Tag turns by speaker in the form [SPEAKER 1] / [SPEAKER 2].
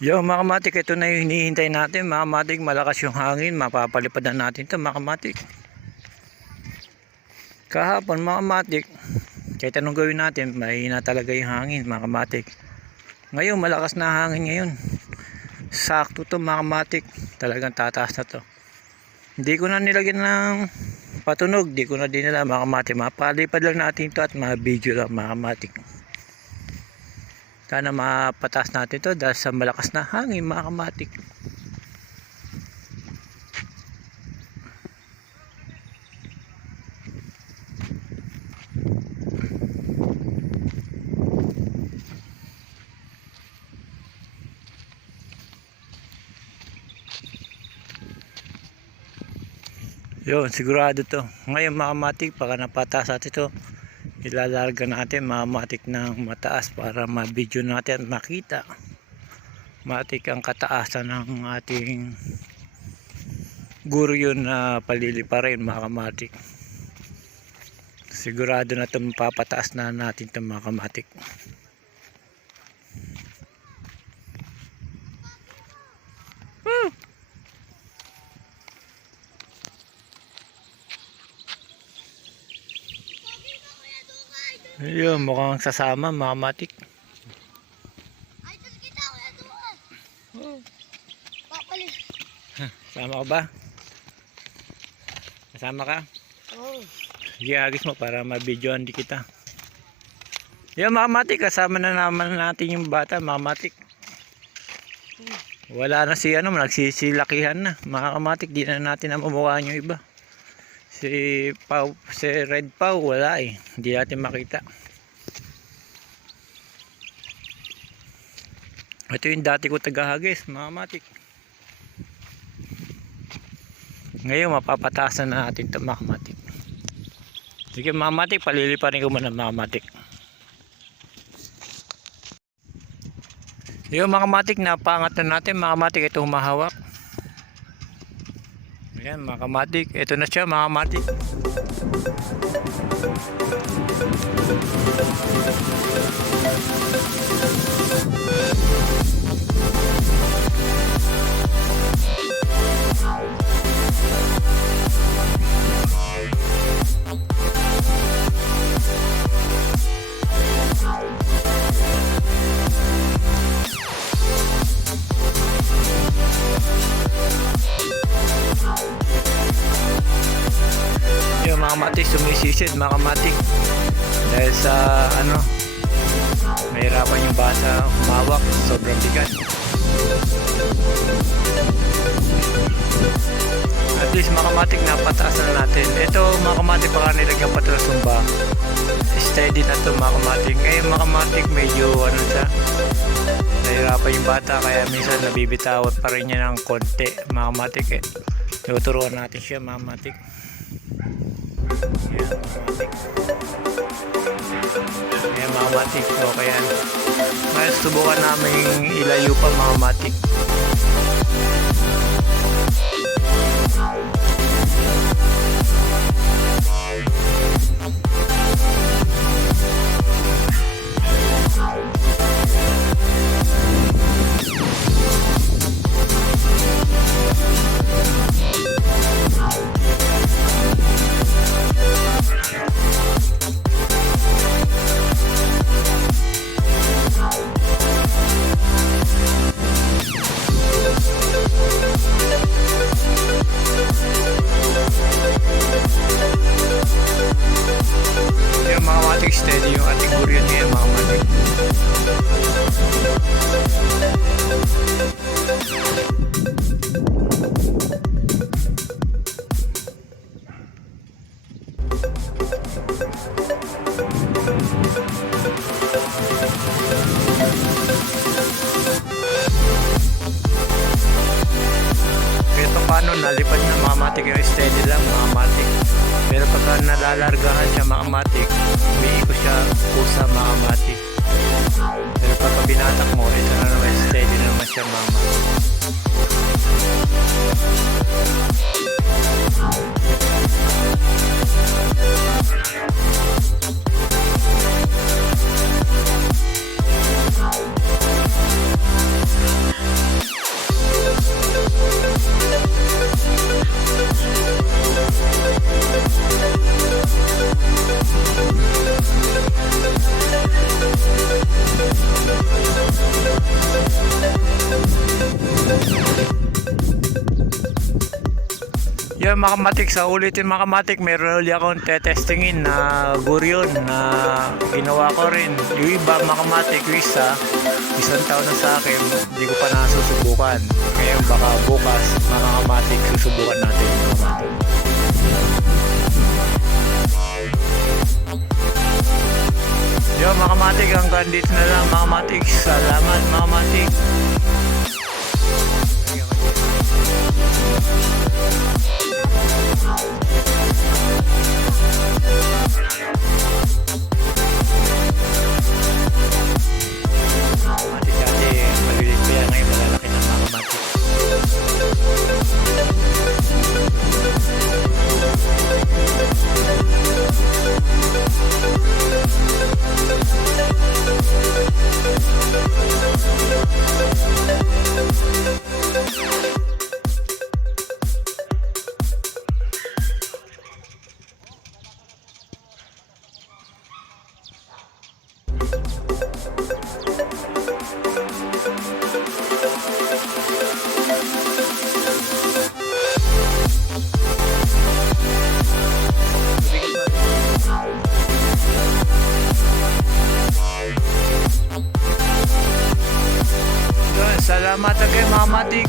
[SPEAKER 1] Yo mga kamatik, ito na yung hinihintay natin. Mga kamatik, malakas yung hangin. Mapapalipad na natin ito mga kamatik. Kahapon mga kamatik, kahit anong gawin natin, mahina talaga yung hangin mga kamatik. Ngayon, malakas na hangin ngayon. Sakto to mga kamatik. Talagang tataas na to. Hindi ko na nilagyan ng patunog. Hindi ko na dinala mga kamatik. Mapalipad lang natin ito at mga video lang mga kamatik. Sana mapatas natin to dahil sa malakas na hangin mga kamatik. Yun, sigurado to. Ngayon mga kamatik, pagka napatas natin to, ilalarga natin mga matik ng mataas para ma-video natin at makita. Matik ang kataasan ng ating guro yun na mga kamatik. Sigurado na ito mapapataas na natin ito mga Ayun, mukhang sasama mga
[SPEAKER 2] Idol kita, Kuya Duan. Papalit.
[SPEAKER 1] Sama ka ba? Kasama ka?
[SPEAKER 2] Oo.
[SPEAKER 1] Sige, agis mo para mabidyoan di kita. Yan mga matik, kasama na naman natin yung bata, mga matik. Wala na si ano, nagsisilakihan na. Mga kamatik, di na natin namumukhaan yung iba. Si Pau, si Red Pau, wala eh. Hindi natin makita. Ito yung dati ko tagahagis, mga kamatik. Ngayon, mapapatasan na natin ito, mga. Sige mga matik, paliliparin ko muna mga matik. Yung mga matik, napangat na natin mga matik. Ito humahawak. Ayan mga kamatik. Ito na siya mga matik. Yung sumisisid mga kamatik. Dahil sa ano, mahirapan yung basa humawak. Sobrang bigat. At least mga kamatik napataas na natin. Ito mga kamatik baka nilagyan pa ito ng sumba. Steady na ito mga kamatik. Ngayon mga kamatik medyo ano siya. Nahirapan yung bata kaya minsan nabibitawan pa rin niya ng konti mga kamatik eh. Tuturuan natin siya mga kamatik. Yan mga kamatik. Okay yan. Ngayon subukan namin ilayo pa mga kamatik. Nalipad na mga matik yung steady lang mga. Pero pagka nalalargahan siya mga matik, umiikot siya pusa mga matik. Yan mga kamatik, sa ulitin mga kamatik, meron ulit akong tetestingin na guryon na ginawa ko rin. Yung iba mga kamatik, yung isa, isang taon na sa akin, hindi ko pa nasusubukan. Ngayon baka bukas, mga kamatik, susubukan natin. Yo mga kamatik, hanggang dito na lang mga kamatik. Salamat mga kamatik. Kamatik Yun, salamat again mga kamatik.